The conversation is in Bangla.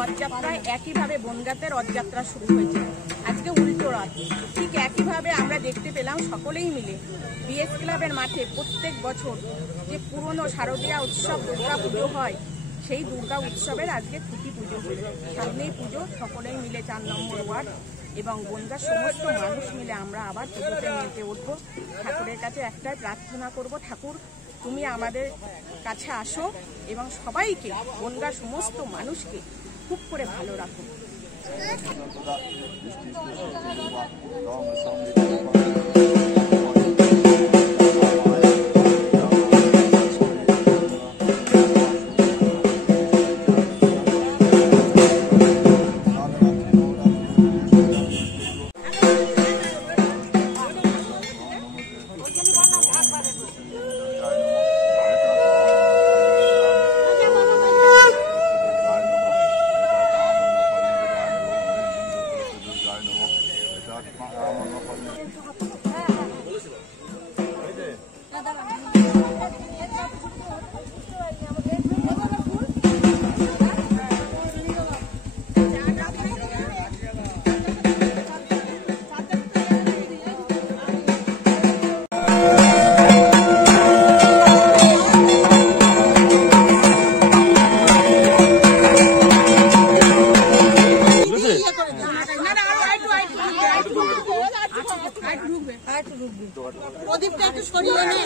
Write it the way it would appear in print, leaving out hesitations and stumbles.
রথযাত্রায় একইভাবে বনগাঁতে রথযাত্রা শুরু হয়েছে। আজকে উল্টো রথ। ঠিক একইভাবে আমরা দেখতে পেলাম সকলেই মিলে বিএস ক্লাবের মাঠে প্রত্যেক বছর যে পুরনো শারদীয়া উৎসব দুর্গা পুজো হয়, সেই দুর্গা উৎসবের আজকে খুঁটি পুজো হলো। সামনেই পুজো, সকলেই মিলে 4 নম্বর ওয়ার্ড এবং বনগাঁর সমস্ত মানুষ মিলে আমরা আবার পুজোতে মেতে উঠব। ঠাকুরের কাছে একটাই প্রার্থনা করব, ঠাকুর তুমি আমাদের কাছে আসো এবং সবাইকে, বনগাঁর সমস্ত মানুষকে খুব করে ভালো রাখো। প্রদীপটা একটু সরিয়ে নিয়ে